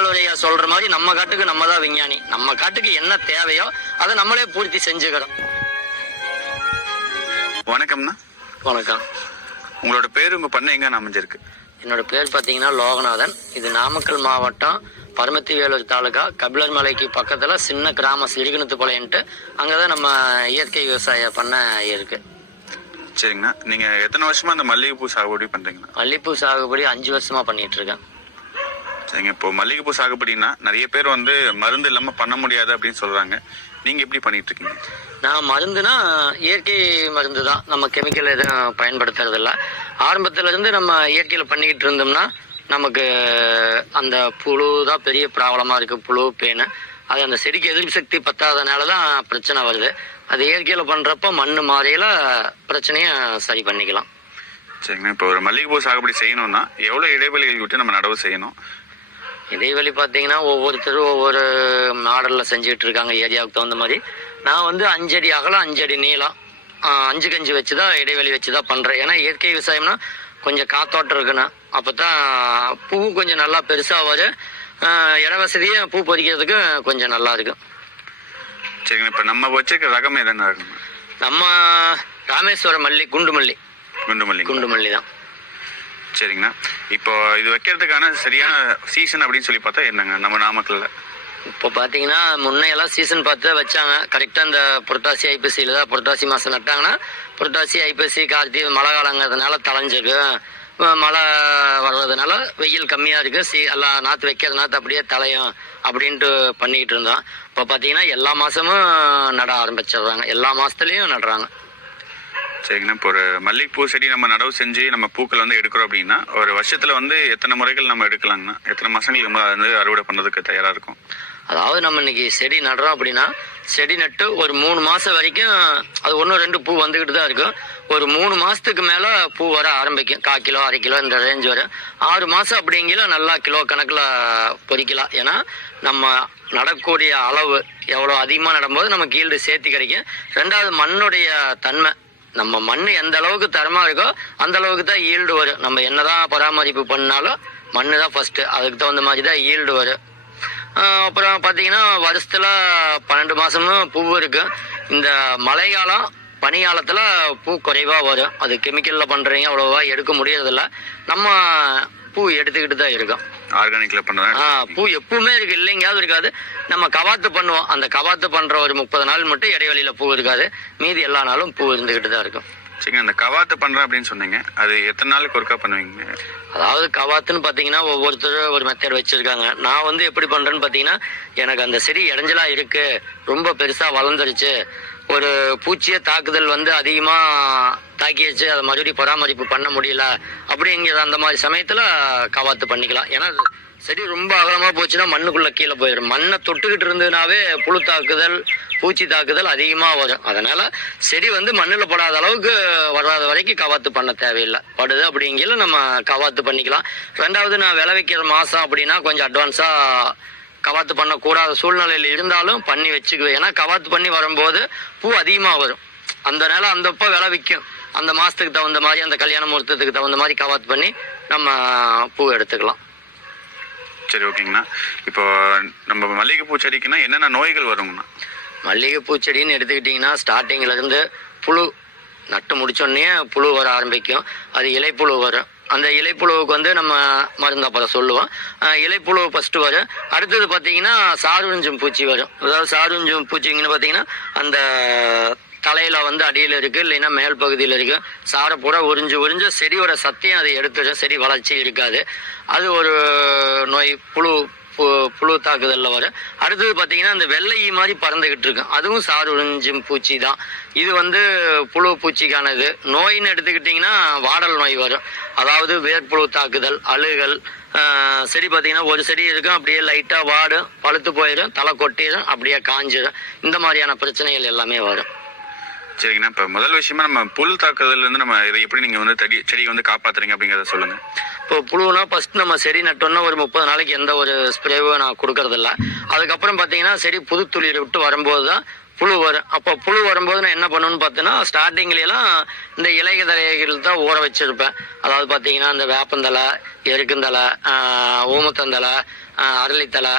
ஆளுரையா சொல்ற மாதிரி நம்ம காட்டுக்கு நம்ம தான் விஞ்ஞானி. நம்ம காட்டுக்கு என்ன தேவையோ அதை நம்மளே பூர்த்தி செஞ்சுக்கிறோம். வணக்கம்ண்ணா. வணக்கம். உங்களோட பேர் உங்க பண்ணை எங்க அமைஞ்சிருக்கு? என்னோட பேர் பார்த்தீங்கன்னா லோகநாதன். இது நாமக்கல் மாவட்டம் பரமத்தி வேலூர் தாலுகா கபிலர் மலைக்கு பக்கத்துல சின்ன கிராமம் சிறுகிணத்துப்பாளையன்ட்டு அங்கதான் நம்ம இயற்கை விவசாய பண்ண இருக்கு. சரிங்கண்ணா. நீங்க எத்தனை வருஷமா அந்த மல்லிகைப்பூ சாகுபடி பண்றீங்கண்ணா? மல்லிப்பூ சாகுபடி அஞ்சு வருஷமா பண்ணிட்டு இருக்கேன். சரிங்க. இப்போ மல்லிகைப்பூ சாகுபடினா நிறைய பேர் வந்து மருந்து இல்லாம பண்ண முடியாது அப்படின்னு சொல்றாங்க. நீங்க எப்படி பண்ணிட்டு இருக்கீங்க நான் மருந்துனா இயற்கை மருந்து தான். நம்ம கெமிக்கல் எதுவும் பயன்படுத்துறது இல்ல ஆரம்பத்துல இருந்து நம்ம இயற்கையில பண்ணிக்கிட்டு இருந்தோம்னா நமக்கு அந்த புழு தான் பெரிய ப்ராப்ளமா இருக்கு. புழு பேனு. அது அந்த செடிக்கு எதிர்ப்பு சக்தி பத்தாதனால தான் பிரச்சனை வருது. அது இயற்கையில பண்றப்ப மண்ணு மாறியில பிரச்சனைய சரி பண்ணிக்கலாம். சரிங்கண்ணா இப்போ ஒரு மல்லிகைப்பூ சாகுபடி செய்யணும்னா எவ்வளவு இடைவெளிகள் விட்டு நம்ம நடவு செய்யணும்? இடைவெளி பார்த்தீங்கன்னா ஒவ்வொருத்தரும் ஒவ்வொரு மாடலில் செஞ்சுட்டு இருக்காங்க ஏரியாவுக்கு தகுந்த மாதிரி. நான் வந்து அஞ்சடி அகலம் அஞ்சடி நீளம் அஞ்சு கஞ்சி வச்சு தான் இடைவெளி வச்சு தான் பண்ணுறேன் ஏன்னா இயற்கை விவசாயம்னா கொஞ்சம் காத்தோட்டம் இருக்கணும். அப்போ தான் பூ கொஞ்சம் நல்லா பெருசாக வரும். இட வசதியும் பூ பறிக்கிறதுக்கு கொஞ்சம் நல்லா இருக்கும். சரிங்கண்ணா இப்போ நம்ம வச்சிருக்க ரகம் எதனா நம்ம ராமேஸ்வர மல்லி குண்டு மல்லி. குண்டு மல்லிகை குண்டு மல்லி தான். சரிங்கண்ணா. இப்போ இது வைக்கிறதுக்கான சரியான சீசன் அப்படின்னு சொல்லி பார்த்தா என்னங்க? நம்ம நாமக்கல்ல. இப்போ பார்த்தீங்கன்னா முன்னையெல்லாம் சீசன் பார்த்து வச்சாங்க. கரெக்டாக இந்த புரட்டாசி ஐப்பசியில் தான் புரட்டாசி மாதம் நட்டாங்கன்னா புரட்டாசி ஐப்பசி கார்த்திகை மழை காலங்கிறதுனால தளைஞ்சிருக்கு மழை வர்றதுனால வெயில் கம்மியாக இருக்குது சீ எல்லாம் நாற்று வைக்கிற நாற்று அப்படியே தலையும் அப்படின்ட்டு பண்ணிக்கிட்டு இருந்தோம். இப்போ பார்த்தீங்கன்னா எல்லா மாதமும் நட ஆரம்பிச்சிடுறாங்க. எல்லா மாதத்துலேயும் நடுறாங்க. சரிங்கண்ணா. இப்போ ஒரு மல்லிகைப்பூ செடி நம்ம நடவு செஞ்சு நம்ம பூக்கள் வந்து எடுக்கிறோம் அப்படின்னா ஒரு வருஷத்தில் வந்து எத்தனை முறைகள் நம்ம எடுக்கலாங்கண்ணா? எத்தனை மாதங்களுக்கு நம்ம வந்து அறுவடை பண்ணுறதுக்கு தயாராக இருக்கும்? அதாவது நம்ம இன்னைக்கு செடி நடுறோம் அப்படின்னா செடி நட்டு ஒரு மூணு மாதம் வரைக்கும் அது ஒன்று ரெண்டு பூ வந்துக்கிட்டு தான் இருக்கும். ஒரு மூணு மாதத்துக்கு மேலே பூ வர ஆரம்பிக்கும். கால் கிலோ அரை கிலோ இந்த ரேஞ்ச் வரும். ஆறு மாதம் அப்படிங்கில நல்லா கிலோ கணக்கில் பொறிக்கலாம். ஏன்னா நம்ம நடக்கூடிய அளவு எவ்வளோ அதிகமாக நடும்போது நமக்கு ஈல்டு சேர்த்து கிடைக்கும். ரெண்டாவது மண்ணுடைய தன்மை. நம்ம மண் எந்த அளவுக்கு தரமா இருக்கோ அந்த அளவுக்கு தான் ஈல்டு வரும். நம்ம என்னதான் பராமரிப்பு பண்ணாலும் மண்ணு தான் ஃபர்ஸ்ட் அதுக்கு தகுந்த மாதிரி தான் ஈல்டு வரும். அப்புறம் பார்த்தீங்கன்னா வருஷத்துல பன்னெண்டு மாசமும் பூ இருக்கு. இந்த மழைக்காலம் பனிக்காலத்துல பூ குறைவா வரும். அது கெமிக்கல்ல பண்றீங்க அவ்வளோவா எடுக்க முடியறதில்ல. நம்ம பூ எடுத்துக்கிட்டு தான் இருக்கோம். ஆர்கானிக்ல ஆ, பூ எப்பவுமே இருக்கு இல்லைங்காவது இருக்காது. நம்ம கவாத்து பண்ணுவோம். அந்த கவாத்து பண்ற ஒரு முப்பது நாள் மட்டும் இடைவெளியில பூ இருக்காது. மீதி எல்லா நாளும் பூ இருந்துகிட்டு தான் இருக்கும். சரிங்க அந்த கவாத்து பண்றேன் அப்படின்னு சொன்னீங்க. அது எத்தனை நாளுக்கு ஒருக்கா பண்ணுவீங்க? அதாவது கவாத்துன்னு பார்த்தீங்கன்னா ஒவ்வொருத்தரும் ஒரு மெத்தட் வச்சிருக்காங்க. நான் வந்து எப்படி பண்றேன்னு பார்த்தீங்கன்னா எனக்கு அந்த செடி இடைஞ்சலா இருக்கு. ரொம்ப பெருசா வளர்ந்துருச்சு. ஒரு பூச்சிய தாக்குதல் வந்து அதிகமா தாக்கிடுச்சு அதை மறுபடியும் பராமரிப்பு பண்ண முடியல. அப்படிங்கிற அந்த மாதிரி சமயத்தில் கவாத்து பண்ணிக்கலாம். ஏன்னா செடி ரொம்ப அகலமாக போச்சுன்னா மண்ணுக்குள்ளே கீழே போயிடும். மண்ணை தொட்டுக்கிட்டு இருந்ததுனாவே புழு தாக்குதல் பூச்சி தாக்குதல் அதிகமாக வரும். அதனால் செடி வந்து மண்ணில் படாத அளவுக்கு வராத வரைக்கும் கவாத்து பண்ண தேவையில்லை. படுது அப்படிங்கிற நம்ம கவாத்து பண்ணிக்கலாம். ரெண்டாவது நான் விளை மாதம் அப்படின்னா கொஞ்சம் அட்வான்ஸாக கவாத்து பண்ணக்கூடாத சூழ்நிலையில் இருந்தாலும் பண்ணி வச்சுக்குவேன். ஏன்னா கவாத்து பண்ணி வரும்போது பூ அதிகமாக வரும். அந்த நேரம் அந்தப்போ விளை விற்கும் அந்த மாசத்துக்கு தகுந்த மாதிரி அந்த கல்யாண முகூர்த்தத்துக்கு தகுந்த மாதிரி கவாத்து பண்ணி நம்ம பூ எடுத்துக்கலாம். சரி ஓகேங்கண்ணா. இப்போ நம்ம மல்லிகைப்பூ செடிக்குன்னா என்னென்ன நோய்கள் வருங்கண்ணா? மல்லிகைப்பூ செடின்னு எடுத்துக்கிட்டிங்கன்னா ஸ்டார்டிங்ல இருந்து புழு நட்டு முடிச்சோடனே புழு வர ஆரம்பிக்கும். அது இலைப்புழு வரும். அந்த இலைப்புழுவுக்கு வந்து நம்ம மருந்து அப்புறம் சொல்லுவோம். இலைப்புழு ஃபர்ஸ்ட் வரும். அடுத்தது பார்த்தீங்கன்னா சாருஞ்சும் பூச்சி வரும். அதாவது சாருஞ்சும் பூச்சிங்கன்னு பார்த்தீங்கன்னா அந்த தலையில வந்து அடியில் இருக்கு இல்லைன்னா மேல் பகுதியில் இருக்கு. சாரை பூரா உறிஞ்சு உறிஞ்சு செடியோட சத்தையும் அதை எடுத்துடும் செடி வளர்ச்சி இருக்காது. அது ஒரு நோய் புழு பு- புழு தாக்குதலில் வரும். அடுத்தது பார்த்தீங்கன்னா இந்த வெள்ளை மாதிரி பறந்துகிட்டு இருக்கும் அதுவும் சாறு உறிஞ்சும் பூச்சி தான். இது வந்து புழு பூச்சிக்கானது. நோயின்னு எடுத்துக்கிட்டிங்கன்னா வாடல் நோய் வரும். அதாவது வேர்ப்புழு தாக்குதல் அழுகல் செடி பார்த்தீங்கன்னா ஒரு செடி இருக்கும் அப்படியே லைட்டாக வாடும் பழுத்து போயிடும் தலை கொட்டிடும் அப்படியே காஞ்சிடும். இந்த மாதிரியான பிரச்சனைகள் எல்லாமே வரும். சரிங்கண்ணா இப்போ முதல் விஷயமா நம்ம புல் தாக்குதல்ல இருந்து நம்ம இதை எப்படி நீங்க வந்து தடி செடியை வந்து காப்பாத்துறீங்க அப்படிங்கறத சொல்லுங்க. இப்போ புழுனா ஃபர்ஸ்ட் நம்ம செடி நட்டோம்னா ஒரு முப்பது நாளைக்கு எந்த ஒரு ஸ்ப்ரேவும் நான் கொடுக்கறதில்ல. அதுக்கப்புறம் பார்த்தீங்கன்னா செடி புது துளிர் விட்டு வரும்போது தான் புழு வரும் அப்போ புழு வரும்போது நான் என்ன பண்ணணும்னு பார்த்தீங்கன்னா ஸ்டார்டிங்லாம் இந்த இலைக தலைகள் தான் ஊற வச்சிருப்பேன். அதாவது பார்த்தீங்கன்னா இந்த வேப்பந்தலை எருக்குந்தலை ஊமத்தந்தலை அரளித்தலை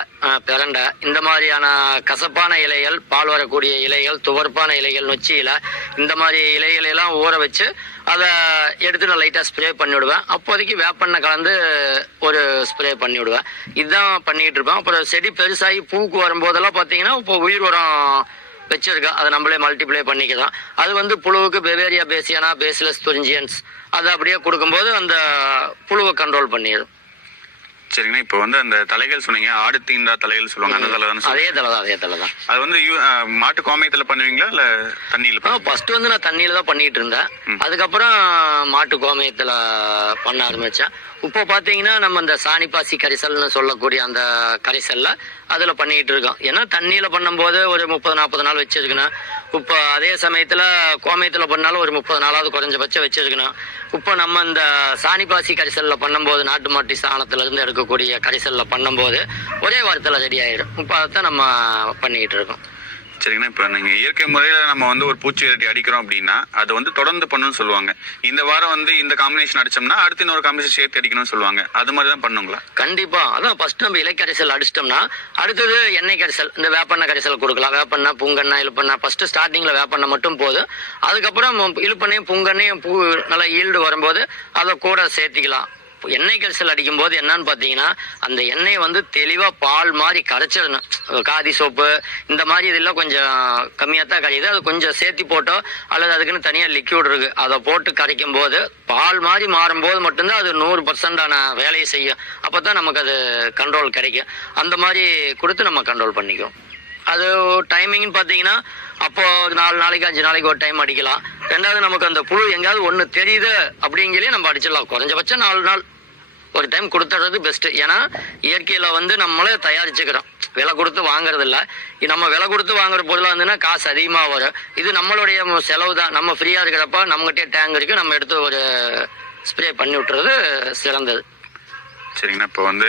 பிரண்டை இந்த மாதிரியான கசப்பான இலைகள் பால் வரக்கூடிய இலைகள் துவர்ப்பான இலைகள் நொச்சி இலை இந்த மாதிரி இலைகளெல்லாம் ஊற வச்சு அதை எடுத்து நான் லைட்டாக ஸ்ப்ரே பண்ணிவிடுவேன். அப்போதைக்கு வேப்பெண்ணெய் கலந்து ஒரு ஸ்ப்ரே பண்ணிவிடுவேன். இதுதான் பண்ணிக்கிட்டு இருப்பேன். அப்புறம் செடி பெருசாகி பூக்கு வரும்போதெல்லாம் பார்த்தீங்கன்னா இப்போ உயிர் உரம் வச்சிருக்கேன் அதை நம்மளே மல்டிப்ளை பண்ணிக்கலாம். அது வந்து புழுவுக்கு பெவேரியா பேசியானா பேசிலஸ் துரிஞ்சியன்ஸ் அதை அப்படியே கொடுக்கும்போது அந்த புழுவை கண்ட்ரோல் பண்ணிடும். சரிங்கண்ணா இப்போ வந்து அந்த தலைகள் சொன்னீங்க ஆடு தீண்டா தலைகள் சொல்லுவாங்க அந்த தலை தானே அதே தலை தான் அதே தலை தான். அது வந்து யூ- மாட்டு கோமியத்துல பண்ணுவீங்களா இல்ல தண்ணியில? ஃபர்ஸ்ட் வந்து நான் தண்ணியில தான் பண்ணிட்டு இருந்தேன். அதுக்கப்புறம் மாட்டு கோமயத்துல பண்ண ஆரம்பிச்சேன். இப்போ பாத்தீங்கன்னா நம்ம இந்த சாணிப்பாசி கரிசல்னு சொல்லக்கூடிய அந்த கரிசல்ல அதில் பண்ணிக்கிட்டு இருக்கோம் ஏன்னா தண்ணியில் பண்ணும்போது ஒரு முப்பது நாற்பது நாள் வச்சுருக்கணும். இப்போ அதே சமயத்தில் கோமயத்தில் பண்ணாலும் ஒரு முப்பது நாளாவது குறைஞ்சபட்சம் வச்சுருக்கணும். இப்போ நம்ம இந்த சாணிப்பாசி கரிசலில் பண்ணும்போது நாட்டு மாட்டி சாணத்திலேருந்து எடுக்கக்கூடிய கரிசலில் பண்ணும்போது ஒரே வாரத்தில் ரெடி ஆகிடும் இப்போ தான் நம்ம பண்ணிக்கிட்டு இருக்கோம். சரிங்கண்ணா இப்போ நீங்கள் இயற்கை முறையில் நம்ம வந்து ஒரு பூச்சி விரட்டி அடிக்கிறோம் அப்படின்னா அது வந்து தொடர்ந்து பண்ணணும்னு சொல்லுவாங்க. இந்த வாரம் வந்து இந்த காம்பினேஷன் அடிச்சோம்னா அடுத்து இன்னொரு காம்பினேஷன் சேர்த்து அடிக்கணும்னு சொல்லுவாங்க. அது மாதிரி தான் பண்ணுங்களா? கண்டிப்பா. அதான் ஃபர்ஸ்ட் நம்ம இலை கரைசல் அடிச்சிட்டோம்னா அடுத்தது எண்ணெய் கரைசல் இந்த வேப்பண்ண கரைசல் கொடுக்கலாம். வேப்பெண்ணெய் பூங்கண்ணா இழுப்பண்ணா ஃபர்ஸ்ட் ஸ்டார்டிங்ல வேப்பண்ண மட்டும் போதும். அதுக்கப்புறம் இழுப்பண்ணையும் பூங்கண்ணையும் பூ நல்லா ஈல்டு வரும்போது அதை கூட சேர்த்திக்கலாம். எண்ணெய் கரைசல் அடிக்கும் போது என்னன்னு பார்த்தீங்கன்னா அந்த எண்ணெய் வந்து தெளிவாக பால் மாதிரி கரைச்சிடணும். காதி சோப்பு இந்த மாதிரி இதெல்லாம் கொஞ்சம் கம்மியாக தான் கரையுது. அது கொஞ்சம் சேர்த்தி போட்டோ அல்லது அதுக்குன்னு தனியாக லிக்யூட் இருக்கு. அதை போட்டு கரைக்கும் போது பால் மாதிரி மாறும்போது மட்டும்தான் அது நூறு பர்சன்டான வேலையை செய்யும். அப்போ தான் நமக்கு அது கண்ட்ரோல் கிடைக்கும். அந்த மாதிரி கொடுத்து நம்ம கண்ட்ரோல் பண்ணிக்குவோம். அது டைமிங்னு பார்த்தீங்கன்னா அப்போது ஒரு நாலு நாளைக்கு அஞ்சு நாளைக்கு ஒரு டைம் அடிக்கலாம். ரெண்டாவது நமக்கு அந்த புழு எங்கேயாவது ஒன்று தெரியுது அப்படிங்கிறே நம்ம அடிச்சிடலாம். குறைஞ்சபட்சம் நாலு நாள் ஒரு டைம் கொடுத்துறது பெஸ்ட்டு ஏன்னா இயற்கையில் வந்து நம்மளே தயாரிச்சுக்கிறோம். விலை கொடுத்து வாங்குறது இல்லை நம்ம விலை கொடுத்து வாங்குற பொருளா வந்துன்னா காசு அதிகமாக வரும். இது நம்மளுடைய செலவு தான். நம்ம ஃப்ரீயாக இருக்கிறப்ப நம்மகிட்டே டேங்க் இருக்கு. நம்ம எடுத்து ஒரு ஸ்ப்ரே பண்ணி விட்டுறது சிறந்தது. சரிங்கண்ணா. இப்போ வந்து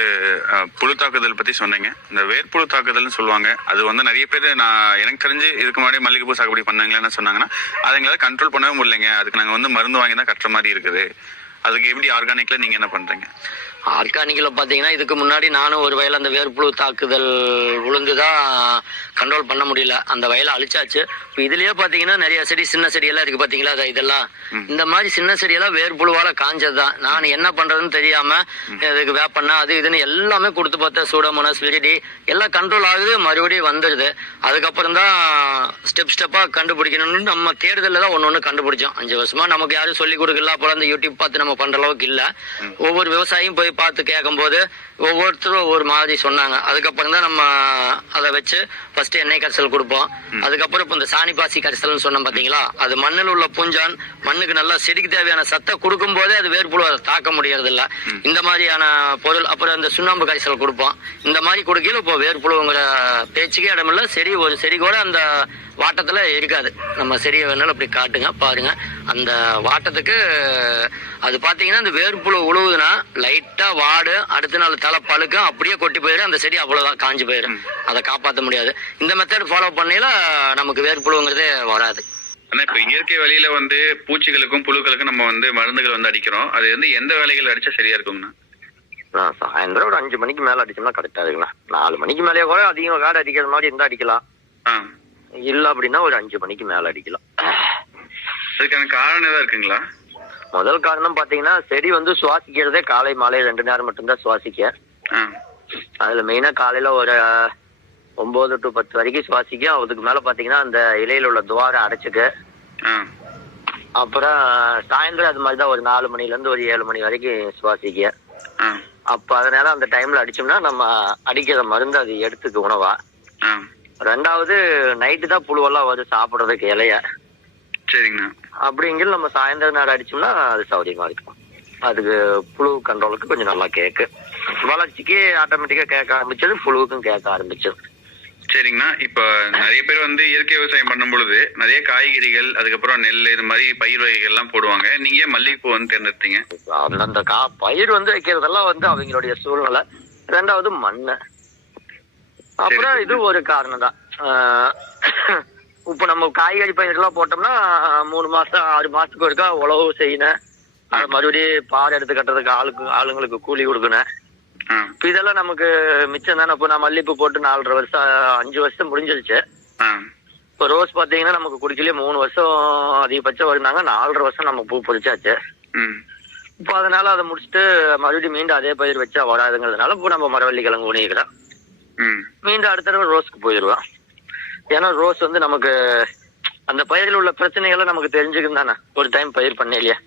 புழு தாக்குதல் பற்றி சொன்னீங்க. இந்த வேர்ப்புழு தாக்குதல்னு சொல்லுவாங்க. அது வந்து நிறைய பேர் நான் எனக்கு தெரிஞ்சு இதுக்கு முன்னாடி மல்லிகைப்பூ சாகுபடி பண்ணாங்களேன்னு சொன்னாங்கன்னா அதை எங்களால் கண்ட்ரோல் பண்ணவே முடியலைங்க. அதுக்கு நாங்கள் வந்து மருந்து வாங்கி தான் கட்டுற மாதிரி இருக்குது. அதுக்கு எப்படி ஆர்கானிக்ல நீங்க என்ன பண்றீங்க? ஆர்கானிக்ல பாத்தீங்கன்னா இதுக்கு முன்னாடி நானும் ஒரு வயல் அந்த வேர்ப்புழு தாக்குதல் விழுந்து தான் கண்ட்ரோல் பண்ண முடியல. அந்த வயலை அழிச்சாச்சு. இப்போ இதுலயே பாத்தீங்கன்னா நிறைய செடி சின்ன செடியெல்லாம் இருக்கு பாத்தீங்களா? அது இதெல்லாம். இந்த மாதிரி சின்ன செடியெல்லாம் வேர்ப்புழுவால காஞ்சது தான் நான் என்ன பண்றதுன்னு தெரியாம இதுக்கு வேப்பண்ணா அது இதுன்னு எல்லாமே கொடுத்து பார்த்தேன். சூடோமோனஸ் விரிடி எல்லாம் கண்ட்ரோல் ஆகுது மறுபடியும் வந்துடுது. அதுக்கப்புறம் தான் ஸ்டெப் ஸ்டெப்பா கண்டுபிடிக்கணும்னு நம்ம தேடுதல்ல தான் ஒன்று ஒன்று கண்டுபிடிச்சோம். அஞ்சு வருஷமா நமக்கு யாரும் சொல்லி கொடுக்கல. அப்புறம் அந்த யூடியூப் பார்த்து நம்ம பண்ற அளவுக்கு இல்ல. ஒவ்வொரு விவசாயியும் போய் பார்த்து கேட்கும்போது ஒவ்வொருத்தரும் ஒவ்வொரு மாதிரி சொன்னாங்க. அதுக்கப்புறம் தான் நம்ம அதை வச்சு ஃபர்ஸ்ட் எண்ணெய் கரைசல் கொடுப்போம். அதுக்கப்புறம் இப்போ இந்த சாணி பாசி கரைசல்னு சொன்னோம் பாத்தீங்களா? அது மண்ணில் உள்ள பூஞ்சான் மண்ணுக்கு நல்லா செடிக்கு தேவையான சத்தை கொடுக்கும் போதே அது வேர்ப்புழு அதை தாக்க முடியறது இல்ல இந்த மாதிரியான பொருள் அப்புறம் இந்த சுண்ணாம்பு கரைசல் கொடுப்போம். இந்த மாதிரி கொடுக்கையில இப்போ வேர்ப்புழுங்கிற பேச்சுக்கே இடமில்ல செடி ஒரு செடி கூட அந்த வாட்டத்துல இருக்காது. நம்ம செடியை வேணாலும் அப்படி காட்டுங்க பாருங்க. அந்த வாட்டத்துக்கு அது பாத்தீங்கன்னா இந்த வேர்ப்புழு உழுவுதுன்னா லைட்டா வாடு அடுத்த நாள் தலை பழுக்கும் அப்படியே கொட்டி போயிடும். அந்த செடி அவ்வளவுதான் காஞ்சு போயிடும். அதை காப்பாற்ற முடியாது. இந்த மெத்தட் ஃபாலோ பண்ணையில நமக்கு வேர்ப்புழுங்கிறதே வராது. ஆனா இப்ப இயற்கை வழியில வந்து பூச்சிகளுக்கும் புழுக்களுக்கும் நம்ம வந்து மருந்துகள் வந்து அடிக்கிறோம். அது வந்து எந்த வேலைகள் அடிச்சா சரியா இருக்குங்கண்ணா? சாயந்தரம் ஒரு அஞ்சு மணிக்கு மேல அடிச்சோம்னா கரெக்டா இருக்குண்ணா. நாலு மணிக்கு மேலேயே கூட அதிகம் காடு அடிக்கிற மாதிரி இருந்தா அடிக்கலாம். ஆ. இல்ல அப்படின்னா ஒரு அஞ்சு மணிக்கு மேல அடிக்கலாம். அதுக்கான காரணம் ஏதாவது இருக்குங்களா? முதல் காரணம் பாத்தீங்கன்னா செடி வந்து சுவாசிக்கிறதே காலை மாலை ரெண்டு நேரம் மட்டும்தான் சுவாசிக்க. அதுல மெயினா காலையில ஒரு ஒன்பது டு பத்து வரைக்கும் சுவாசிக்க. அதுக்கு மேல பாத்தீங்கன்னா அந்த இலையில உள்ள துவாரம் அடைச்சுக்க. அப்புறம் சாயந்தரம் அது மாதிரி தான் ஒரு நாலு மணில இருந்து ஒரு ஏழு மணி வரைக்கும் சுவாசிக்க. அப்ப அதனால அந்த டைம்ல அடிச்சோம்னா நம்ம அடிக்கிற மருந்து அது எடுத்துக்கு உணவா. ரெண்டாவது நைட்டு தான் புழுவெல்லாம் வரும் சாப்பிடுறதுக்கு இலைய. சரிங்கண்ணா. அப்படிங்கிற நம்ம சாயந்தரம் நேரம் அடிச்சோம்னா அது சௌரியமா இருக்கும். அதுக்கு புழு கண்ட்ரோலுக்கு கொஞ்சம் நல்லா கேக்கு. வளர்ச்சிக்கு ஆட்டோமேட்டிக்கா கேட்க ஆரம்பிச்சது புழுவுக்கும் கேட்க ஆரம்பிச்சது. சரிங்கண்ணா. இப்போ நிறைய பேர் வந்து இயற்கை விவசாயம் பண்ணும் பொழுது நிறைய காய்கறிகள் அதுக்கப்புறம் நெல் இது மாதிரி பயிர் வகைகள்லாம் போடுவாங்க. நீங்க மல்லிகைப்பூ வந்து தேர்ந்தெடுத்தீங்க? அந்தந்த கா பயிர் வந்து வைக்கிறதெல்லாம் வந்து அவங்களுடைய சூழ்நிலை. ரெண்டாவது மண்ணு. அப்புறம் இது ஒரு காரணம் தான் இப்போ நம்ம காய்கறி பயிரெல்லாம் போட்டோம்னா மூணு மாசம் ஆறு மாசத்துக்கு ஒருக்கா உழவு செய்யணும். அது மறுபடியும் பார் எடுத்து கட்டுறதுக்கு ஆளுக்கு ஆளுங்களுக்கு கூலி கொடுக்கணும். இதெல்லாம் நமக்கு மிச்சம் தானே. இப்போ நான் மல்லிகைப்பூ போட்டு நாலரை வருஷம் அஞ்சு வருஷம் முடிஞ்சிருச்சு. இப்போ ரோஸ் பார்த்தீங்கன்னா நமக்கு குடிக்கலையே மூணு வருஷம் அதிகபட்சம் வருனாங்க நாலரை வருஷம் நம்ம பூ பொறிச்சாச்சு இப்போ அதனால அதை முடிச்சுட்டு மறுபடியும் மீண்டும் அதே பயிர் வச்சா வராதுங்கிறதுனால இப்போ நம்ம மரவள்ளி கிழங்கு உணிக்கிறோம் ம். மீண்டும் அடுத்த தடவை ரோஸ்க்கு போயிடுவோம். ஏன்னா ரோஸ் வந்து நமக்கு அந்த பயிரில் உள்ள பிரச்சனைகளை நமக்கு தெரிஞ்சுக்கும் தானே. ஒரு டைம் பயிர் பண்ண இல்லையா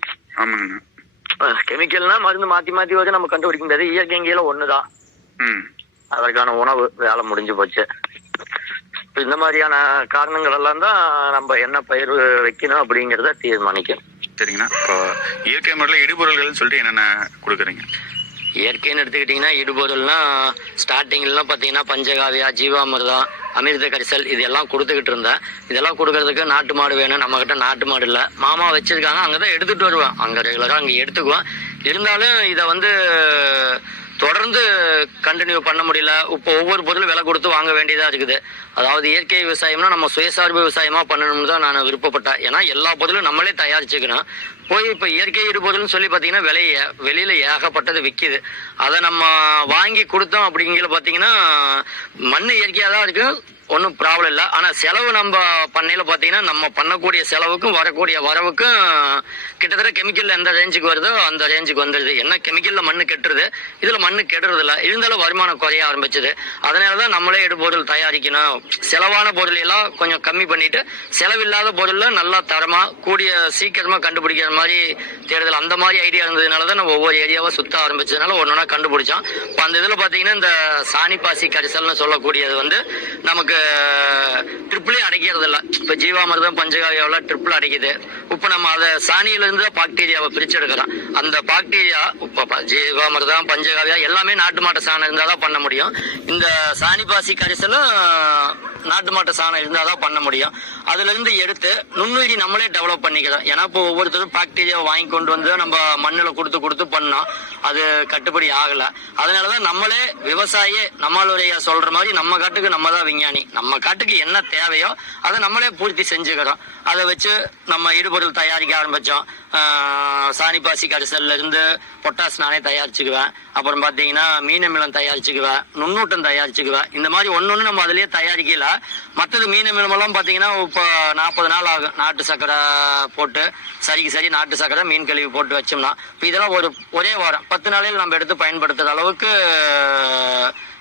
ஆமாங்கண்ணா கெமிக்கல்னா மருந்து மாத்தி மாத்தி வச்சு நம்ம கண்டுபிடிக்க முடியாது. இயற்கைங்கில ஒண்ணுதான். அதற்கான உணவு வேலை முடிஞ்சு போச்சு. இந்த மாதிரியான காரணங்கள் எல்லாம் தான் நம்ம என்ன பயிர் வைக்கணும் அப்படிங்கிறத தீர்மானிக்கும் சரிங்கண்ணா. இப்போ இயற்கை முறையில் இடுபொருள்கள்னு சொல்லிட்டு என்னென்ன கொடுக்குறீங்க? இயற்கைன்னு எடுத்துக்கிட்டிங்கன்னா இடுபொருள்னா ஸ்டார்டிங்லாம் பார்த்தீங்கன்னா பஞ்சகாவியா ஜீவாமிர்தம் அமிர்த கரிசல் இதெல்லாம் கொடுத்துக்கிட்டு இருந்தேன் இதெல்லாம் கொடுக்கறதுக்கு நாட்டு மாடு வேணும் நம்மக்கிட்ட நாட்டு மாடு இல்லை. மாமா வச்சிருக்காங்க அங்கே தான் எடுத்துகிட்டு வருவேன். அங்கே ரெகுலராக அங்கே எடுத்துக்குவேன். இருந்தாலும் இதை வந்து தொடர்ந்து கண்டினியூ பண்ண முடியல. இப்போ ஒவ்வொரு பொருளும் விலை கொடுத்து வாங்க வேண்டியதாக இருக்குது. அதாவது இயற்கை விவசாயம்னா நம்ம சுயசார்பு விவசாயமாக பண்ணணும்னு தான் நான் விருப்பப்பட்டேன். ஏன்னா எல்லா பொருளும் நம்மளே தயாரிச்சுக்கணும். போய் இப்போ இயற்கை இடுபொருள்னு சொல்லி பார்த்தீங்கன்னா விலைய வெளியில் ஏகப்பட்டது விற்கிது அதை நம்ம வாங்கி கொடுத்தோம் அப்படிங்கிற பார்த்தீங்கன்னா மண் இயற்கையாக தான் இருக்குது ஒன்றும் ப்ராப்ளம் இல்லை. ஆனால் செலவு நம்ம பண்ணையில் பார்த்தீங்கன்னா நம்ம பண்ணக்கூடிய செலவுக்கும் வரக்கூடிய வரவுக்கும் கிட்டத்தட்ட கெமிக்கலில் எந்த ரேஞ்சுக்கு வருதோ அந்த ரேஞ்சுக்கு வந்துடுது. என்ன கெமிக்கலில் மண் கெட்டுருது இதில் மண் கெடுறதில்ல இருந்தாலும் வருமானம் குறைய ஆரம்பிச்சது. அதனால தான் நம்மளே எடுபொருள் தயாரிக்கணும். செலவான பொருள் எல்லாம் கொஞ்சம் கம்மி பண்ணிட்டு செலவில்லாத பொருளில் நல்லா தரமாக கூடிய சீக்கிரமாக கண்டுபிடிக்கிற மாதிரி தேடுதல். அந்த மாதிரி ஐடியா இருந்ததுனால தான் நம்ம ஒவ்வொரு ஏரியாவை சுத்த ஆரம்பிச்சதுனால ஒன்று ஒன்றா கண்டுபிடிச்சோம். இப்போ அந்த இதில் பார்த்தீங்கன்னா இந்த சாணி பாசி கரிசல்னு சொல்லக்கூடியது வந்து நமக்கு ட்ரிப்பிளே அடைக்கிறது இல்லை இப்போ ஜீவாமிர்தம் பஞ்சகாவியாவில் ட்ரிப்பிள் அடைக்குது. இப்போ நம்ம அதை சாணியிலேருந்து தான் பாக்டீரியாவை பிரித்து எடுக்கிறோம் அந்த பாக்டீரியா இப்போ ஜீவாமிர்தம் பஞ்சகாவியா எல்லாமே நாட்டு மாட்டு சாணம் இருந்தால் தான் பண்ண முடியும். இந்த சாணி பாசி கரிசலும் நாட்டு மாட்டு சாணம் இருந்தால் தான் பண்ண முடியும். அதுலேருந்து எடுத்து நுண்ணுயிரி நம்மளே டெவலப் பண்ணிக்கலாம். ஏன்னா இப்போ ஒவ்வொருத்தரும் பாக்டீரியா வாங்கி கொண்டு வந்து நம்ம மண்ணில் கொடுத்து கொடுத்து பண்ணோம். அது கட்டுப்படி ஆகலை. அதனால தான் நம்மளே விவசாயி நம்மளுடைய சொல்கிற மாதிரி நம்ம காட்டுக்கு நம்ம தான் விஞ்ஞானி. நம்ம காட்டுக்கு என்ன தேவையோ அதை நம்மளே பூர்த்தி செஞ்சுக்கிறோம். அதை வச்சு நம்ம இடுபொருள் தயாரிக்க ஆரம்பித்தோம் சாணி பாசி கரிசல்ல இருந்து பொட்டாஸ் நானே தயாரிச்சுக்குவேன். அப்புறம் பார்த்தீங்கன்னா மீன் மிளம் தயாரிச்சுக்குவேன். நுண்ணூட்டம் தயாரிச்சுக்குவேன். இந்த மாதிரி ஒன்று ஒன்று நம்ம அதுலேயே தயாரிக்கல. மற்றது மீன் மிளமெல்லாம் பார்த்தீங்கன்னா இப்போ நாற்பது நாள் ஆகும். நாட்டு சக்கரை போட்டு சரிக்கு சரி நாட்டு சக்கரை மீன் கழுவி போட்டு வச்சோம்னா. இப்போ இதெல்லாம் ஒரு ஒரே வாரம். பத்து நாளையில் நம்ம எடுத்து பயன்படுத்துகிற அளவுக்கு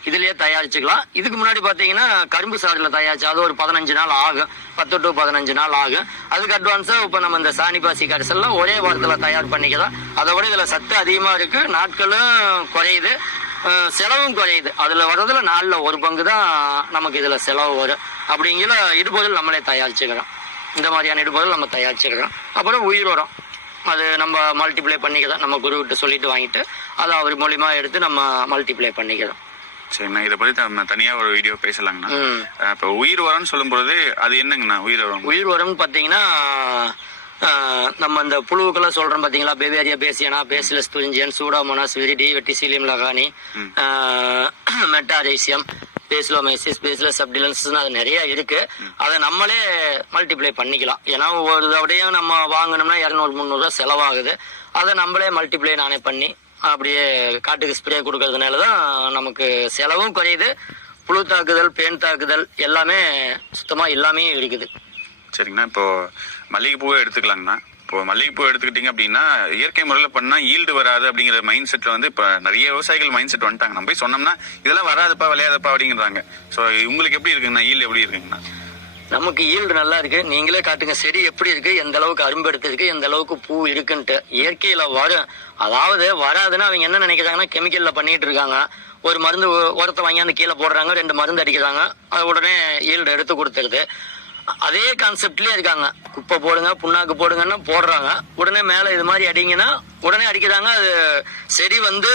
இதுலயே தயாரிச்சுக்கலாம். இதுக்கு முன்னாடி பாத்தீங்கன்னா கரும்பு சாறுல தயாரிச்சு அது ஒரு பதினஞ்சு நாள் ஆகும். பத்து டு பதினஞ்சு நாள் ஆகும். அதுக்கு அட்வான்ஸா இப்ப நம்ம இந்த சாணி பாசி எல்லாம் ஒரே வாரத்துல தயார் பண்ணிக்கலாம். அதை விட இதுல சத்து அதிகமா இருக்கு. நாட்களும் குறையுது. செலவும் குறையுது. அதுல வர்றதுல நாளில் ஒரு பங்கு தான் நமக்கு இதுல செலவு வரும். அப்படிங்கிற இடுபொருள் நம்மளே தயாரிச்சுக்கிறோம். இந்த மாதிரியான இடுபொருள் நம்ம தயாரிச்சுக்கிறோம். அப்புறம் உயிர் உரம். அது நம்ம மல்டிப்ளை பண்ணிக்கலாம் நம்ம குருவிட்டு சொல்லிட்டு வாங்கிட்டு அதை அவர் மூலியமா எடுத்து நம்ம மல்டிப்ளை பண்ணிக்கிறோம். சரிண்ணா இதை பத்தி நம்ம தனியா ஒரு வீடியோ பேசலாங்கண்ணா. இப்போ உயிர் உரம்னு சொல்லும்பொழுது அது என்னங்கண்ணா உயிர் உரம் உயிர் உரம்னு பார்த்தீங்கன்னா நம்ம இந்த புழுவுக்கெல்லாம் சொல்றோம் பாத்தீங்களா Beauveria bassiana Bacillus thuringiensis Pseudomonas viride Verticillium lecanii Metarhizium Paecilomyces Bacillus subtilis அது நிறைய இருக்கு. அதை நம்மளே மல்டிப்ளை பண்ணிக்கலாம். ஏன்னா ஒவ்வொரு தடவையும் நம்ம வாங்கணும்னா இரநூறு முந்நூறுரூவா செலவாகுது. அதை நம்மளே மல்டிப்ளை நானே பண்ணி அப்படியே காட்டுக்கு ஸ்ப்ரே கொடுக்கறதுனால தான் நமக்கு செலவும் குறையுது. புழு தாக்குதல் பேன் தாக்குதல் எல்லாமே சுத்தமாக எல்லாமே இருக்குது. சரிங்கண்ணா இப்போ மல்லிகைப்பூவே எடுத்துக்கலாங்கண்ணா. இப்போ மல்லிகைப்பூ எடுத்துக்கிட்டீங்க அப்படின்னா இயற்கை முறையில் பண்ணால் ஈல்டு வராது அப்படிங்கிற மைண்ட் செட்டில் வந்து இப்போ நிறைய விவசாயிகள் மைண்ட் செட் வந்துட்டாங்க. நம்ம போய் சொன்னோம்னா இதெல்லாம் வராதுப்பா விளையாதப்பா அப்படிங்கிறாங்க. ஸோ உங்களுக்கு எப்படி இருக்குங்கண்ணா? ஈல்டு எப்படி இருக்குங்கண்ணா? நமக்கு ஈல்டு நல்லா இருக்கு. நீங்களே காட்டுங்க செடி எப்படி இருக்கு எந்த அளவுக்கு அரும்பெடுத்து இருக்கு எந்த அளவுக்கு பூ இருக்குன்ட்டு. இயற்கையில வரும். அதாவது வராதுன்னா அவங்க என்ன நினைக்கிறாங்கன்னா கெமிக்கல்ல பண்ணிட்டு இருக்காங்க. ஒரு மருந்து உரத்தை வாங்கியாந்து கீழே போடுறாங்க ரெண்டு மருந்து அடிக்கிறாங்க. அது உடனே ஈல்டு எடுத்து கொடுத்துருது. அதே கான்செப்ட்லயே இருக்காங்க. குப்பை போடுங்க புண்ணாக்கு போடுங்கன்னா போடுறாங்க. உடனே மேல இது மாதிரி அடிங்கன்னா உடனே அடிக்கிறாங்க. அது செடி வந்து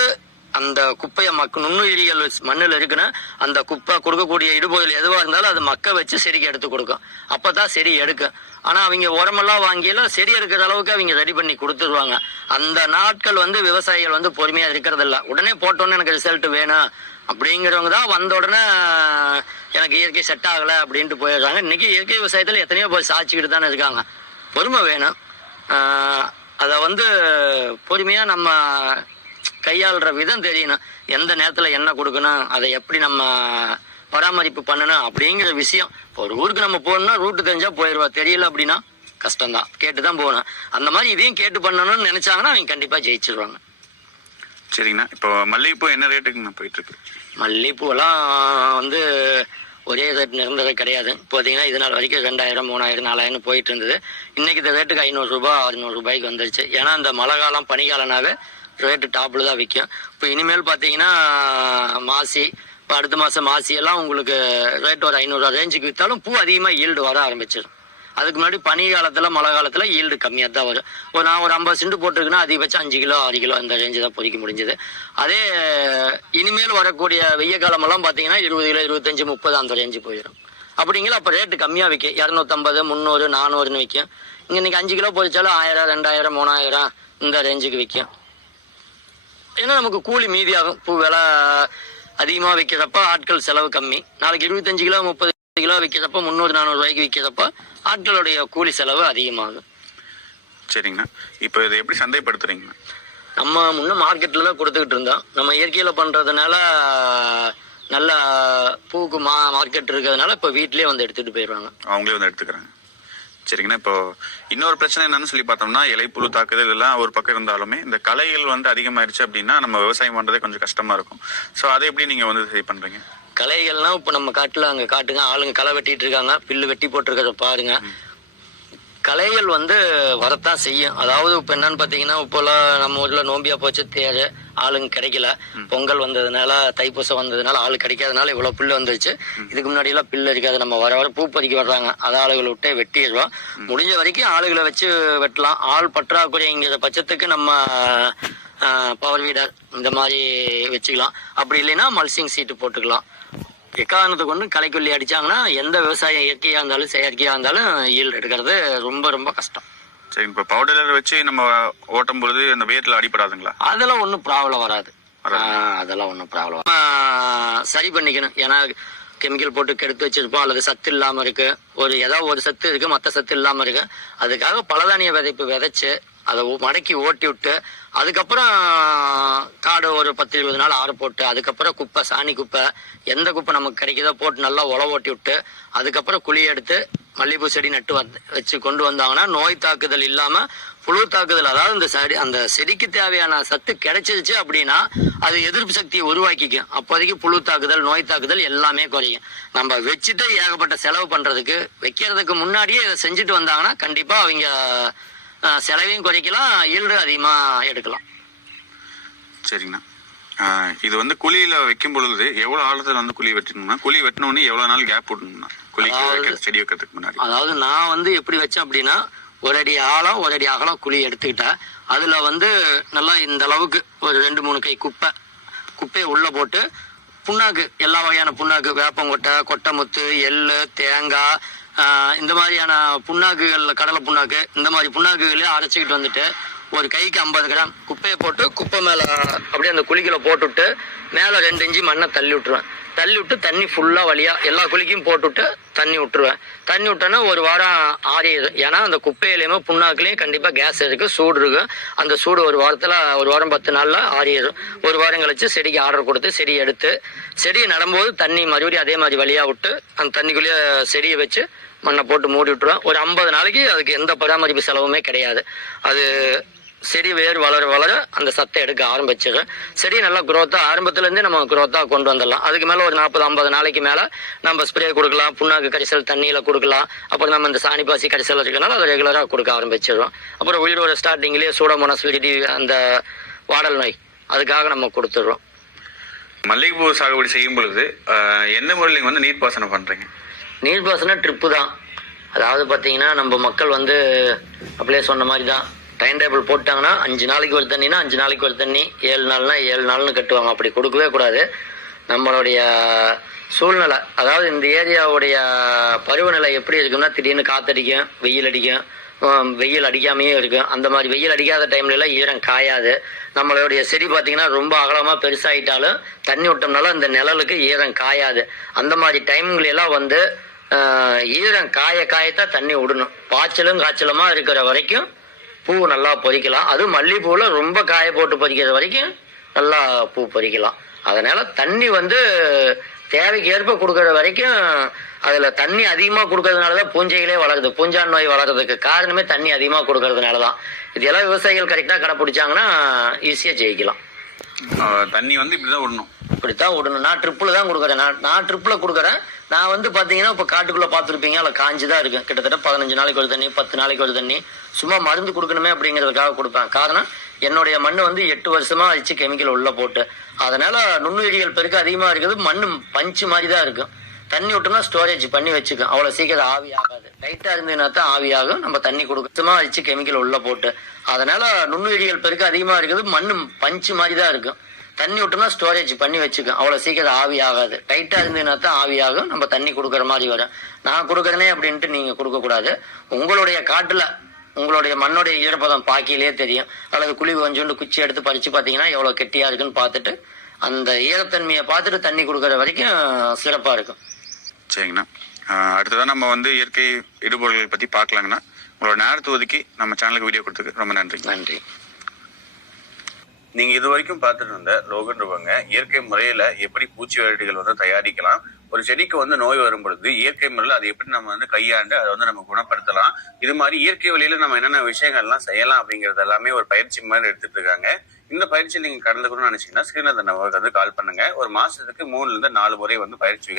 அந்த குப்பையை மக்க நுண்ணுயிரிகள் மண்ணில் இருக்குன்னா அந்த குப்பை கொடுக்கக்கூடிய இடுபொருள் எதுவாக இருந்தாலும் அது மக்க வச்சு செடிக்கு எடுத்து கொடுக்கும். அப்போ தான் செடி எடுக்கும். ஆனால் அவங்க உரமெல்லாம் வாங்கியெல்லாம் செடி எடுக்கிற அளவுக்கு அவங்க ரெடி பண்ணி கொடுத்துருவாங்க. அந்த நாட்கள் வந்து விவசாயிகள் வந்து பொறுமையாக இருக்கிறதில்ல. உடனே போட்டோன்னு எனக்கு ரிசல்ட் வேணும். அப்படிங்கிறவங்க தான் வந்த உடனே எனக்கு இயற்கை செட் ஆகலை அப்படின்ட்டு போயிடுறாங்க. இன்றைக்கி இயற்கை விவசாயத்தில் எத்தனையோ போய் சாச்சிக்கிட்டு தானே இருக்காங்க. பொறுமை வேணும். அதை வந்து பொறுமையாக நம்ம கையாளுற விதம் தெரியணும். எந்த நேரத்தில் என்ன கொடுக்கணும் அதை எப்படி நம்ம பராமரிப்பு பண்ணணும் அப்படிங்கிற விஷயம். இப்போ ஒரு ஊருக்கு நம்ம போகணும்னா ரூட்டு தெரிஞ்சா போயிடுவா தெரியல அப்படின்னா கஷ்டம்தான். கேட்டு தான் போகணும். அந்த மாதிரி இதையும் கேட்டு பண்ணணும்னு நினைச்சாங்கன்னா அவங்க கண்டிப்பாக ஜெயிச்சிருவாங்க. சரிங்கண்ணா. இப்போ மல்லிகைப்பூ என்ன ரேட்டுக்குண்ணா போயிட்டு இருக்கு மல்லிகைப்பூவெல்லாம் வந்து ஒரே ரேட் நிரந்தரம் கிடையாது. பார்த்தீங்கன்னா இது நாள் வரைக்கும் ரெண்டாயிரம் மூணாயிரம் நாலாயிரம் போயிட்டு இருந்தது. இன்னைக்கு இந்த ரேட்டுக்கு ஐநூறுரூபா அறுநூறு ரூபாய்க்கு வந்துருச்சு. ஏன்னா இந்த மழை காலம் பனிக்காலனாவே ரேட்டு டாப்பில் தான் விற்கும் இப்போ இனிமேல் பார்த்தீங்கன்னா மாசி இப்போ அடுத்த மாதம் மாசி எல்லாம் உங்களுக்கு ரேட் ஒரு ஐநூறுரூவா ரேஞ்சுக்கு விற்றாலும் பூ அதிகமாக ஈல்டு வர ஆரம்பிச்சிடும். அதுக்கு முன்னாடி பனி காலத்தில் மழை காலத்தில் ஈல்டு கம்மியாக தான் வரும். ஒரு நான் ஒரு ஐம்பது சென்ட் போட்டிருக்குன்னா அதிகபட்சம் அஞ்சு கிலோ ஆறு கிலோ அந்த ரேஞ்சு தான் பொறிக்க முடிஞ்சது. அதே இனிமேல் வரக்கூடிய வெய்ய காலமெல்லாம் பார்த்தீங்கன்னா இருபது கிலோ இருபத்தஞ்சி முப்பது அந்த ரேஞ்சு போயிடும். அப்படிங்கிற அப்போ ரேட்டு கம்மியாக விற்கும் இரநூத்தம்பது முந்நூறு நானூறுன்னு விற்கும் இங்கே இன்னைக்கு அஞ்சு கிலோ பொறிச்சாலும் ஆயிரம் ரெண்டாயிரம் மூணாயிரம் இந்த ரேஞ்சுக்கு விற்கும் ஏன்னா நமக்கு கூலி மீதியாகும். பூ விலை அதிகமாக விற்கிறப்ப ஆட்கள் செலவு கம்மி. நாளைக்கு இருபத்தஞ்சு கிலோ முப்பது கிலோ விற்கிறப்ப முந்நூறு நானூறு ரூபாய்க்கு விற்கிறப்ப ஆட்களுடைய கூலி செலவு அதிகமாகும். சரிங்கண்ணா. இப்போ இதை எப்படி சந்தைப்படுத்துறீங்கண்ணா நம்ம முன்ன மார்க்கெட்டில் தான் கொடுத்துக்கிட்டு இருந்தோம். நம்ம இயற்கையில் பண்ணுறதுனால நல்ல பூக்கு மா மார்க்கெட் இருக்கிறதுனால இப்போ வீட்டிலேயே வந்து எடுத்துகிட்டு போயிடுவாங்க. அவங்களே வந்து எடுத்துக்கிறாங்க. சரிங்கண்ணா இப்போ இன்னொரு பிரச்சனை என்னன்னு சொல்லி பார்த்தோம்னா இலைப்புழு தாக்குதல் எல்லாம் ஒரு பக்கம் இருந்தாலுமே இந்த களைகள் வந்து அதிகமாயிருச்சு அப்படின்னா நம்ம விவசாயம் பண்றதே கொஞ்சம் கஷ்டமா இருக்கும். ஸோ அதை எப்படி நீங்க வந்து சரி பண்றீங்க? களைகள்லாம் இப்போ நம்ம காட்டில் அங்கே காட்டுங்க. ஆளுங்க களை வெட்டிட்டு இருக்காங்க. பில்லு வெட்டி போட்டிருக்கிறத பாருங்க. களைகள் வந்து வரத்தான் செய்யும். அதாவது இப்போ என்னன்னு பார்த்தீங்கன்னா இப்போலாம் நம்ம ஊரில் நோம்பியா போச்சு தேர் ஆளுங்க கிடைக்கல. பொங்கல் வந்ததுனால தைப்பூசம் வந்ததுனால ஆளு கிடைக்காதனால இவ்வளோ புல்லு வந்துருச்சு. இதுக்கு முன்னாடி எல்லாம் பில்லு இருக்காது நம்ம வர வர பூ பறிக்க வர்றாங்க. அதை ஆளுகளை விட்டே வெட்டிடுறோம். முடிஞ்ச வரைக்கும் ஆளுகளை வச்சு வெட்டலாம். ஆள் பற்றாக்குறைங்கிற பட்சத்துக்கு நம்ம பவர் வீடர் இந்த மாதிரி வச்சுக்கலாம். அப்படி இல்லைன்னா மல்சிங் சீட்டு போட்டுக்கலாம். எக்காரணத்தை கொண்டு களைக்கொல்லி அடிச்சாங்கன்னா எந்த விவசாயம் இயற்கையாக இருந்தாலும் செயற்கையாக இருந்தாலும் ஈல்டு எடுக்கிறது ரொம்ப ரொம்ப கஷ்டம். சரி இப்போ பவுடர் வச்சு நம்ம ஓட்டும் பொழுது அந்த வேர்ல அடிபடாதுங்களா? அதெல்லாம் ஒன்றும் ப்ராப்ளம் வராது. அதெல்லாம் ஒன்றும் ப்ராப்ளம் சரி பண்ணிக்கணும். ஏன்னா கெமிக்கல் போட்டு கெடுத்து வச்சிருப்போம். அல்லது சத்து இல்லாமல் இருக்கு. ஒரு ஏதாவது ஒரு சத்து இருக்கு. மற்ற சத்து இல்லாமல் இருக்கு. அதுக்காக பலதானிய விதைப்பு விதைச்சு அதை மடக்கி ஓட்டி விட்டு அதுக்கப்புறம் காடு ஒரு பத்து இருபது நாள் ஆறு போட்டு அதுக்கப்புறம் குப்பை சாணி குப்பை எந்த குப்பை நமக்கு கிடைக்குதோ போட்டு நல்லா உழ ஓட்டி விட்டு அதுக்கப்புறம் குழி எடுத்து மல்லிகைப்பூ செடி நட்டு வந்து வச்சு கொண்டு வந்தாங்கன்னா நோய் தாக்குதல் இல்லாமல் புழு தாக்குதல் அதாவது இந்த செடி அந்த செடிக்கு தேவையான சத்து கிடைச்சிருச்சு அப்படின்னா அது எதிர்ப்பு சக்தியை உருவாக்கிக்கும். அப்போதைக்கு புழு தாக்குதல் நோய் தாக்குதல் எல்லாமே குறையும். நம்ம வச்சுட்டு ஏகப்பட்ட செலவு பண்ணுறதுக்கு வைக்கிறதுக்கு முன்னாடியே இதை செஞ்சுட்டு வந்தாங்கன்னா கண்டிப்பாக அவங்க செலவையும் குறைக்கலாம் ஈல்டு அதிகமா எடுக்கலாம். சரிங்கண்ணா. இது வந்து குழியில வைக்கும் பொழுது எவ்வளவு ஆழத்துல வந்து குழி வெட்டணும்னா குழி வெட்டணும்னு எவ்வளவு நாள் கேப் விடணும்னா குழிக்கு செடி வைக்கிறதுக்கு முன்னாடி. அதாவது நான் வந்து எப்படி வச்சேன் அப்படின்னா ஒரு அடி ஆழம் ஒரு அடி அகலம் குழி எடுத்துக்கிட்டேன் அதுல வந்து நல்லா இந்த அளவுக்கு ஒரு ரெண்டு மூணு கை குப்பை குப்பையை உள்ள போட்டு புண்ணாக்கு எல்லா வகையான புண்ணாக்கு வேப்பங்கொட்டை கொட்டைமுத்து எள்ளு தேங்காய் இந்த மாதிரியான புண்ணாக்குகளில் கடலை புண்ணாக்கு இந்த மாதிரி புண்ணாக்குகளே அரைச்சிக்கிட்டு வந்துட்டு ஒரு கைக்கு ஐம்பது கிராம் குப்பையை போட்டு குப்பை மேலே அப்படியே அந்த குழிகளை போட்டுவிட்டு மேலே ரெண்டு இஞ்சி மண்ணை தள்ளி விட்டுருவேன். தள்ளி விட்டு தண்ணி ஃபுல்லாக வழியாக எல்லா குழிக்கும் போட்டுவிட்டு தண்ணி விட்டுருவேன். தண்ணி விட்டோன்னா ஒரு வாரம் ஆறிடுது ஏன்னா அந்த குப்பையிலையுமே புண்ணாக்குலேயும் கண்டிப்பாக கேஸ் இருக்குது சூடு இருக்கும் அந்த சூடு ஒரு வாரத்தில் ஒரு வாரம் பத்து நாளில் ஆறிடும் ஒரு வாரம் கழிச்சு செடிக்கு ஆர்டர் கொடுத்து செடி எடுத்து செடியை நடும்போது தண்ணி மறுபடியும் அதே மாதிரி வழியாக விட்டு அந்த தண்ணிக்குள்ளேயே செடியை வச்சு மண்ணை போட்டு மூடி விட்டுருவேன். ஒரு ஐம்பது நாளைக்கு அதுக்கு எந்த பராமரிப்பு செலவுமே கிடையாது. அது செடி வேர் வளர வளர அந்த சத்தை எடுக்க ஆரம்பிச்சிடும் செடி நல்லா குரோத்தாக ஆரம்பத்துலேருந்தே நம்ம குரோத்தாக கொண்டு வந்துடலாம். அதுக்கு மேலே ஒரு நாற்பது ஐம்பது நாளைக்கு மேலே நம்ம ஸ்ப்ரே கொடுக்கலாம். புண்ணாக்கு கரிசல் தண்ணியில் கொடுக்கலாம். அப்புறம் நம்ம இந்த சாணி பாசி கரிசல் இருக்கனால அதை ரெகுலராக கொடுக்க ஆரம்பிச்சிடுறோம். அப்புறம் உயிரோட ஸ்டார்டிங்லேயே சூடமோனஸ் விரிடி அந்த வாடல் நோய் அதுக்காக நம்ம கொடுத்துட்றோம். மல்லிகைப்பூ சாகுபடி செய்யும் பொழுது எந்த முறையில் வந்து நீர் பாசனம் பண்றீங்க? நீர்ப்பாசனம் ட்ரிப்பு தான். அதாவது பார்த்தீங்கன்னா நம்ம மக்கள் வந்து அப்படியே சொன்ன மாதிரி தான் டைம் டேபிள் போட்டாங்கன்னா அஞ்சு நாளைக்கு ஒரு தண்ணினா அஞ்சு நாளைக்கு ஒரு தண்ணி. ஏழு நாள்னா ஏழு நாள்னு கட்டுவாங்க. அப்படி கொடுக்கவே கூடாது. நம்மளுடைய சூழ்நிலை அதாவது இந்த ஏரியாவுடைய பருவநிலை எப்படி இருக்குன்னா திடீர்னு காத்தடிக்கும் வெயில் அடிக்கும் வெயில் அடிக்காமையும் இருக்கும். அந்த மாதிரி வெயில் அடிக்காத டைம்லலாம் ஈரம் காயாது. நம்மளுடைய செடி பார்த்தீங்கன்னா ரொம்ப அகலமாக பெருசாகிட்டாலும் தண்ணி விட்டோம்னாலும் அந்த நிழலுக்கு ஈரம் காயாது. அந்த மாதிரி டைம்களெல்லாம் வந்து ஈரம் காய காயத்தான் தண்ணி விடணும். பாய்ச்சலும் காய்ச்சலுமாக இருக்கிற வரைக்கும் பூ நல்லா பொறிக்கலாம். அதுவும் மல்லிகைப்பூவில் ரொம்ப காய போட்டு பொறிக்கிற வரைக்கும் நல்லா பூ பொறிக்கலாம். அதனால் தண்ணி வந்து தேவைக்கு ஏற்ப கொடுக்குற வரைக்கும் அதில் தண்ணி அதிகமாக கொடுக்கறதுனால தான் பூஞ்சைகளே வளருது. பூஞ்சான் நோய் வளர்கிறதுக்கு காரணமே தண்ணி அதிகமாக கொடுக்கறதுனால தான் இதெல்லாம் விவசாயிகள் கரெக்டாக கடைப்பிடிச்சாங்கன்னா ஈஸியாக ஜெயிக்கலாம். தண்ணி வந்து இப்படி தான் விடணும். இப்படித்தான் விடணும். நான் ட்ரிப்பில் தான் கொடுக்குறேன். நான் நான் ட்ரிப்பில் கொடுக்குறேன். நான் வந்து பார்த்தீங்கன்னா இப்போ காட்டுக்குள்ளே பார்த்துருப்பீங்க. அதில் காஞ்சி தான் இருக்கும் கிட்டத்தட்ட பதினஞ்சு நாளைக்கு ஒரு தண்ணி பத்து நாளைக்கு ஒரு தண்ணி. சும்மா மருந்து கொடுக்கணுமே அப்படிங்கிறதுக்காக கொடுப்பேன். காரணம் என்னுடைய மண் வந்து எட்டு வருஷமா வச்சு கெமிக்கல் உள்ளே போட்டு. அதனால நுண்ணுயிரிகள் பெருக்கு அதிகமாக இருக்குது. மண் பஞ்சு மாதிரி தான் இருக்கும் தண்ணி விட்டோம்னா ஸ்டோரேஜ் பண்ணி வச்சுக்கும். அவ்வளோ சீக்கிரம் ஆவி ஆகாது. லைட்டாக இருந்ததுன்னா தான் ஆவி ஆகும். நம்ம தண்ணி கொடுக்கணுமா வச்சு கெமிக்கல் உள்ளே போட்டு. அதனால நுண்ணுயிரிகள் பெருக்கு அதிகமாக இருக்குது. மண் பஞ்சு மாதிரி தான் இருக்கும் தண்ணி விட்டோம்னா ஸ்டோரேஜ் பண்ணி வச்சுக்கும். அவ்வளோ சீக்கிரம் ஆவி ஆகாது. டைட்டாக இருந்ததுன்னா தான் ஆவி ஆகும். நம்ம தண்ணி கொடுக்குற மாதிரி வரும். நான் கொடுக்குறேனே அப்படின்ட்டு நீங்கள் கொடுக்கக்கூடாது. உங்களுடைய காட்டில் உங்களுடைய மண்ணுடைய ஈரப்பதம் பாக்கியிலே தெரியும். அல்லது குழி கொஞ்சோண்டு குச்சி எடுத்து பறித்து பார்த்தீங்கன்னா எவ்வளோ கெட்டியாக இருக்குன்னு பார்த்துட்டு அந்த ஈரத்தன்மையை பார்த்துட்டு தண்ணி கொடுக்குற வரைக்கும் சிறப்பாக இருக்கும். சரிங்கண்ணா. அடுத்ததான் நம்ம வந்து இயற்கை இடுபொருள்கள் பத்தி பார்க்கலாங்கண்ணா. உங்களோட நேரத்தை ஒதுக்கி நம்ம சேனலுக்கு வீடியோ கொடுத்துருக்கு ரொம்ப நன்றி நன்றி. நீங்க இது வரைக்கும் பார்த்துட்டு இருந்த லோகன் இயற்கை முறையில எப்படி பூச்சி விரட்டிகள் வந்து தயாரிக்கலாம் ஒரு செடிக்கு வந்து நோய் வரும் பொழுது இயற்கை முறையில் அதை எப்படி நம்ம வந்து கையாண்டு அதை வந்து நம்ம குணப்படுத்தலாம் இது மாதிரி இயற்கை வழியில நம்ம என்னென்ன விஷயங்கள்லாம் செய்யலாம் அப்படிங்கறது எல்லாமே ஒரு பயிற்சி மாதிரி எடுத்துட்டு இருக்காங்க. இந்த பயிற்சி நீங்க கலந்துக்கணும்னு நினைச்சீங்கன்னா ஸ்ரீநாதன் நம்பருக்கு வந்து கால் பண்ணுங்க. ஒரு மாசத்துக்கு மூணுல இருந்து நாலு முறை வந்து பயிற்சி